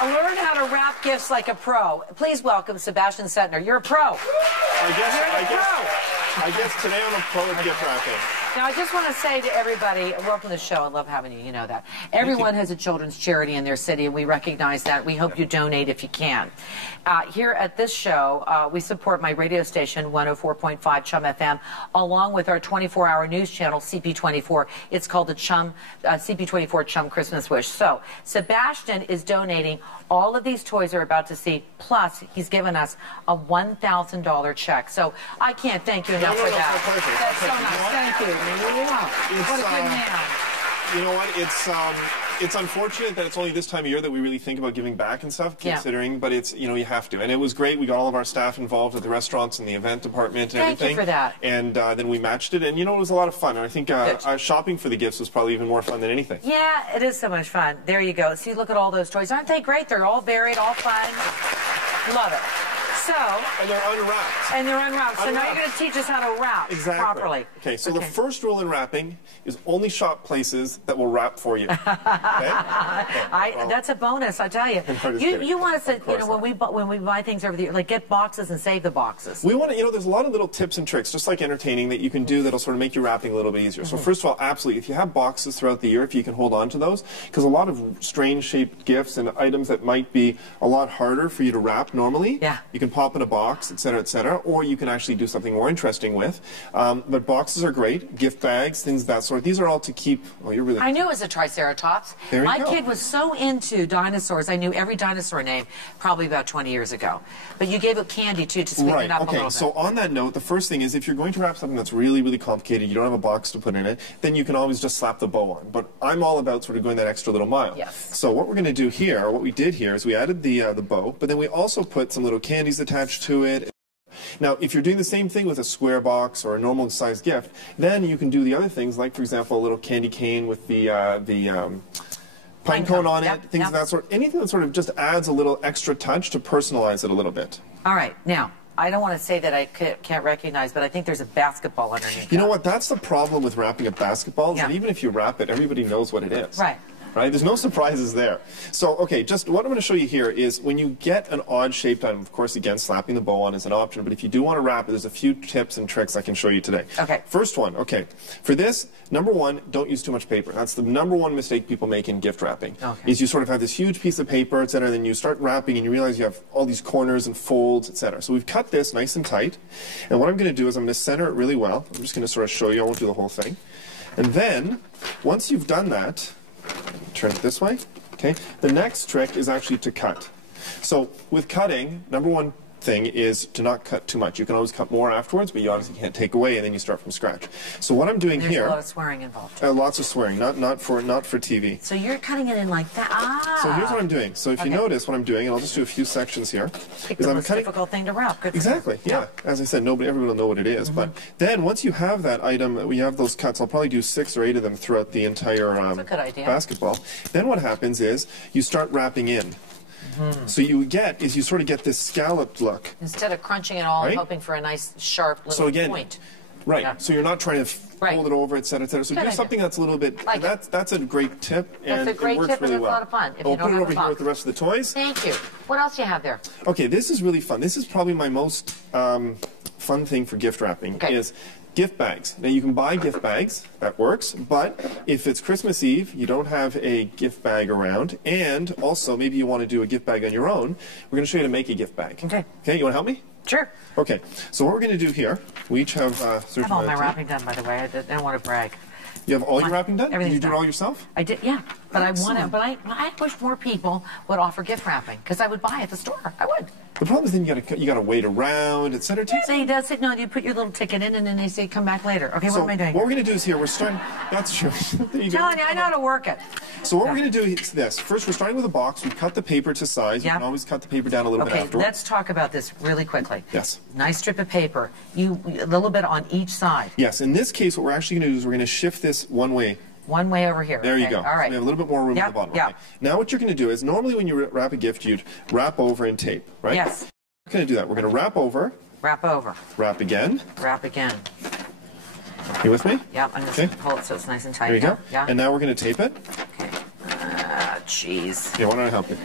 Learn how to wrap gifts like a pro. Please welcome Sebastian Setner. You're a pro. I guess today I'm a pro at gift wrapping. Now, I just want to say to everybody, welcome to the show. I love having you. You know that. Everyone has a children's charity in their city, and we recognize that. We hope you donate if you can. Here at this show, we support my radio station, 104.5 Chum FM, along with our 24-hour news channel, CP24. It's called the CP24 Chum Christmas Wish. So, Sebastian is donating all of these toys you're about to see, plus he's given us a $1,000 check. So, I can't thank you enough for that. That's so nice. Thank you. What a good man. You know what? It's unfortunate that it's only this time of year that we really think about giving back and stuff, considering, but it's, you have to. And it was great. We got all of our staff involved at the restaurants and the event department and everything. Thank you for that. And then we matched it, and, it was a lot of fun. And I think shopping for the gifts was probably even more fun than anything. Yeah, it is so much fun. There you go. See, look at all those toys. Aren't they great? They're all varied, all fun. Love it. So, and they're unwrapped. So now you're going to teach us how to wrap properly. Okay, so the first rule in wrapping is only shop places that will wrap for you. Okay? That's a bonus, I tell you. You want us to, when we buy things over the year, like get boxes and save the boxes. We want to, there's a lot of little tips and tricks, just like entertaining, that you can do that'll sort of make your wrapping a little bit easier. So first of all, absolutely, if you have boxes throughout the year, if you can hold on to those, because a lot of strange shaped gifts and items that might be a lot harder for you to wrap normally, you can pop in a box, etc., or you can actually do something more interesting with. But boxes are great. Gift bags, things of that sort. These are all to keep. Oh, you're really. I knew it was a Triceratops. My kid was so into dinosaurs. I knew every dinosaur name probably about 20 years ago. But you gave it candy too to sweeten it up a little bit. So on that note, the first thing is if you're going to wrap something that's really, really complicated, you don't have a box to put in it, then you can always just slap the bow on. But I'm all about sort of going that extra little mile. Yes. So what we're going to do here, what we did here, is we added the bow, but then we also put some little candies attached to it. Now, if you're doing the same thing with a square box or a normal sized gift, then you can do the other things, like, for example, a little candy cane with the pine cone on it, things of that sort. Anything that sort of just adds a little extra touch to personalize it a little bit. All right. Now, I don't want to say that I can't recognize, but I think there's a basketball underneath. You know what? That's the problem with wrapping a basketball, is that even if you wrap it, everybody knows what it is. Right. Right? There's no surprises there. So, okay, just what I'm going to show you here is when you get an odd-shaped item, of course, again, slapping the bow on is an option, but if you do want to wrap it, there's a few tips and tricks I can show you today. Okay. First one, okay. For this, number one, don't use too much paper. That's the number one mistake people make in gift wrapping, is you sort of have this huge piece of paper, etc., and then you start wrapping and you realize you have all these corners and folds, etc. So we've cut this nice and tight, and what I'm going to do is I'm going to center it really well. I'm just going to sort of show you. I won't do the whole thing. And then, once you've done that, turn it this way. Okay. The next trick is actually to cut. So with cutting, number one thing is to not cut too much. You can always cut more afterwards, but you obviously can't take away, and then you start from scratch. So what I'm doing here, there's a lot of swearing involved. Lots of swearing, not for TV. So you're cutting it in like that. So here's what I'm doing. So if you notice what I'm doing, and I'll just do a few sections here. It's the most difficult thing to wrap. Good. Exactly. Yeah. As I said, everybody will know what it is. But then once you have that item, we have those cuts. I'll probably do 6 or 8 of them throughout the entire basketball. Then what happens is you start wrapping in. So you sort of get this scalloped look. Instead of crunching it all and hoping for a nice sharp little point. Right. Yeah. So you're not trying to fold it over, etc., etc. So do something that's a little bit. That's a great tip, and it works really well. That's a lot of fun. I'll put it over here with the rest of the toys. Thank you. What else do you have there? Okay, this is really fun. This is probably my most fun thing for gift wrapping is gift bags. Now, you can buy gift bags. That works. But if it's Christmas Eve, you don't have a gift bag around, and also maybe you want to do a gift bag on your own, we're going to show you how to make a gift bag. Okay. Okay, you want to help me? Sure. Okay. So what we're going to do here, we each have... I have all my wrapping done, by the way. I don't want to brag. You have all your wrapping done? Did you do it all yourself? I did, yeah. But I wish more people would offer gift wrapping, because I would buy at the store. I would. The problem is then you got to wait around, etc. See, that's it. No, you put your little ticket in, and then they say come back later. Okay, what am I doing? What we're going to do is here, we're starting. That's true. There you go. Telling you, I know how to work it. So what we're going to do is this. First, we're starting with a box. We cut the paper to size. You can always cut the paper down a little bit afterwards. Okay, let's talk about this really quickly. Yes. Nice strip of paper. A little bit on each side. Yes. In this case, what we're actually going to do is we're going to shift this one way. One way over here. There you go. All right. So we have a little bit more room at the bottom. Yeah. Okay. Now what you're going to do is normally when you wrap a gift, you'd wrap over and tape, right? Yes. We're going to do that. We're going to wrap over. Wrap over. Wrap again. Wrap again. You with me? Yeah, I'm just going to hold it so it's nice and tight. There you go. Yeah. And now we're going to tape it. Okay. Jeez. Yeah, why don't I help you?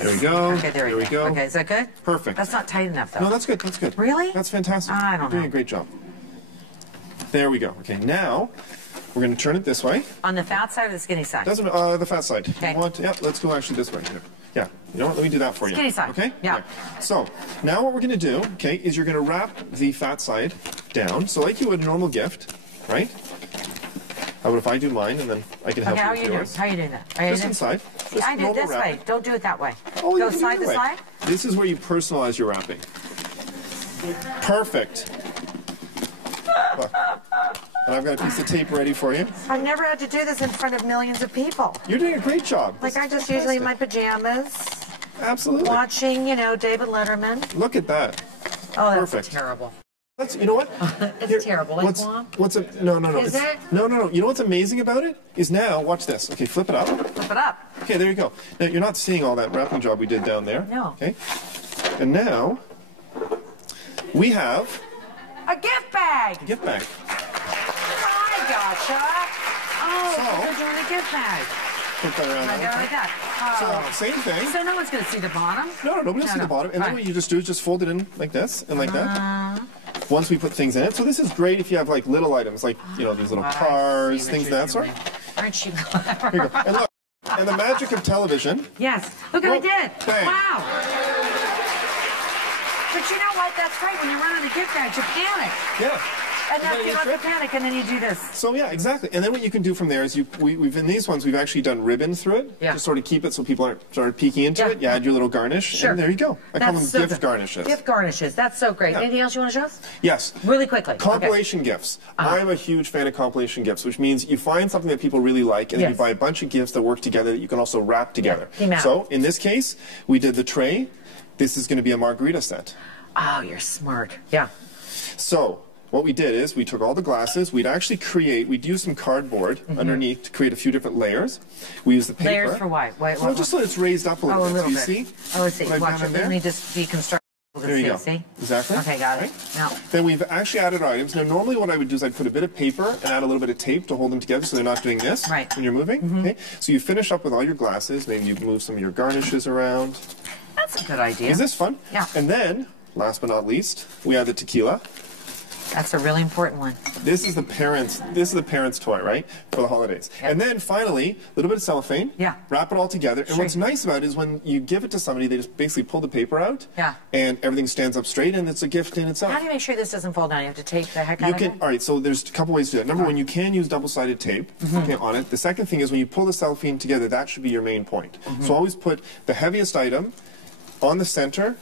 There we go. Okay, there we go. Okay, is that good? Perfect. That's not tight enough, though. No, that's good. That's good. Really? That's fantastic. I don't know. You're doing a great job. There we go. Okay, now we're going to turn it this way. On the fat side or the skinny side? Doesn't the fat side. Okay. Yeah, let's go actually this way. Yeah. You know what? Let me do that for you. Skinny side. Okay? Yeah. Okay. So, now what we're going to do, okay, is you're going to wrap the fat side down. So like you would a normal gift, right? How about if I do mine and then I can help you with yours? How are you doing that? Just inside. See, I do it this way. Don't do it that way. Oh, go side to side. This is where you personalize your wrapping. Perfect. Look. And I've got a piece of tape ready for you. I've never had to do this in front of millions of people. You're doing a great job. Like I just usually in my pajamas. Absolutely. Watching, David Letterman. Look at that. Oh, that's perfect. Terrible. You know what? It's terrible. No. Is it? No. You know what's amazing about it is now, watch this. Okay, flip it up. Flip it up. Okay, there you go. Now, you're not seeing all that wrapping job we did down there. No. Okay. And now, we have... a gift bag. A gift bag. I gotcha. Oh, So, they're doing a gift bag. Put that around there. Like that. So, same thing. So no one's going to see the bottom? No, nobody will see the bottom. And then what you just do is just fold it in like this and like that. Once we put things in it. So this is great if you have like little items, like, these little cars, things of that sort. Aren't you clever? Here you go. And look, and the magic of television. Yes. Look what I did. Bang. Wow. But you know what? That's right. When you run out of gift bags, you panic. Yeah. And then you don't have to panic, and then you do this. So yeah, exactly. And then what you can do from there is we've in these ones we've actually done ribbon through it, yeah, to sort of keep it so people aren't sort of peeking into it. You add your little garnish, sure, and there you go. I call them gift garnishes. Gift garnishes. That's so great. Yeah. Anything else you want to show us? Yes. Really quickly. Compilation gifts. I'm a huge fan of compilation gifts, which means you find something that people really like, and then you buy a bunch of gifts that work together that you can also wrap together. Yeah. So in this case, we did the tray. This is going to be a margarita set. Oh, you're smart. Yeah. So what we did is we took all the glasses. We'd use some cardboard underneath to create a few different layers. We use the paper. Layers for what? Well, just so it's raised up a little bit. Little you bit. See? Oh, let's see. Watch it. Let me just deconstruct. There you go. See? Exactly. Okay, got it. Now. Then we've actually added items. Now, normally what I would do is I'd put a bit of paper and add a little bit of tape to hold them together so they're not doing this when you're moving. Okay. So you finish up with all your glasses. Maybe you move some of your garnishes around. That's a good idea. Is this fun? Yeah. And then, last but not least, we add the tequila. That's a really important one. This is the parents' toy, right? For the holidays. Yep. And then finally, a little bit of cellophane. Yeah. Wrap it all together. And what's nice about it is when you give it to somebody, they just basically pull the paper out. Yeah. And everything stands up straight, and it's a gift in itself. How do you make sure this doesn't fall down? You have to tape the heck out of it? All right, so there's a couple ways to do that. Number one, you can use double-sided tape on it. The second thing is when you pull the cellophane together, that should be your main point. So always put the heaviest item on the center.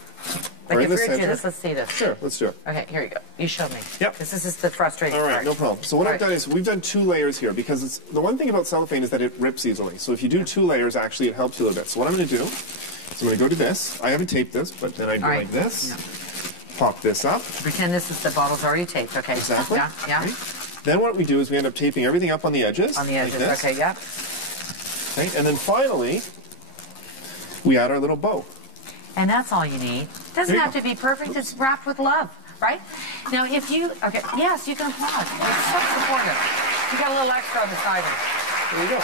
Like if you're doing this, let's see this. Sure, let's do it. Okay, here you go. You show me. Yep. Because this is the frustrating part. All right, no problem. So what I've done is we've done 2 layers here because the one thing about cellophane is that it rips easily. So if you do 2 layers, actually, it helps you a little bit. So what I'm going to do is I'm going to go to this. I haven't taped this, but then I do like this. Yeah. Pop this up. Pretend this is the bottle's already taped. Okay. Exactly. Yeah. Okay. Then what we do is we end up taping everything up on the edges. On the edges. Like okay. Yeah. Okay. And then finally, we add our little bow. And that's all you need. Doesn't have to be perfect. It's wrapped with love, right? Now, if you, yes, you can applaud. It's so supportive. You got a little extra on the side. There you go.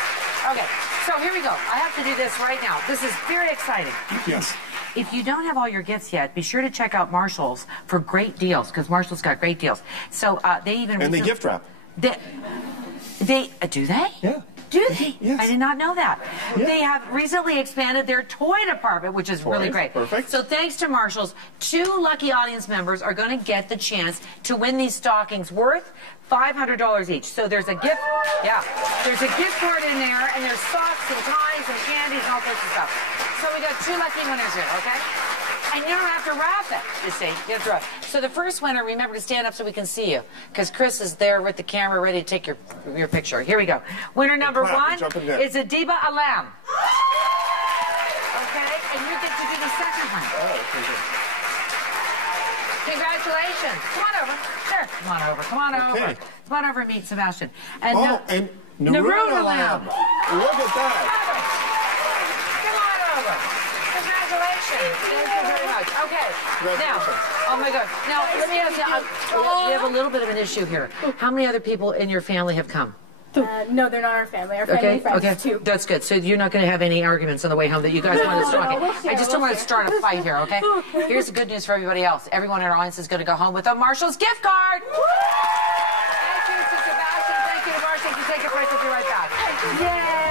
Okay, so here we go. I have to do this right now. This is very exciting. Yes. If you don't have all your gifts yet, be sure to check out Marshall's for great deals, because Marshall's got great deals. So they even... And they gift wrap. They do they? Yeah. Do they? Yes. I did not know that. Yeah. They have recently expanded their toy department, which is really great. Perfect. So thanks to Marshall's, 2 lucky audience members are going to get the chance to win these stockings worth $500 each. So there's a gift, there's a gift card in there, and there's socks and ties and candies and all sorts of stuff. So we got 2 lucky winners here, okay? And you don't have to wrap it, you see. You have to wrap. So the first winner, remember to stand up so we can see you, because Chris is there with the camera ready to take your picture. Here we go. Winner number 1 is Adiba Alam. Okay, and you get to do the second one. Oh, okay, good. Congratulations. Come on over. Sure. Come on over. Come on over. Okay. Come on over and meet Sebastian. And and Naruna Lamb. Look at that. Come on over. Congratulations. Thank you very much. Okay. Now, oh my God. Now, let me ask you, we have a little bit of an issue here. How many other people in your family have come? No, they're not our family. Our family friends too. That's good. So you're not going to have any arguments on the way home that you guys want to start. I just don't want to start a fight here, okay? Here's the good news for everybody else. Everyone in our audience is going to go home with a Marshall's gift card. Thank you to Sebastian. Thank you to Marshall. You take a break. We'll be right back. Yay!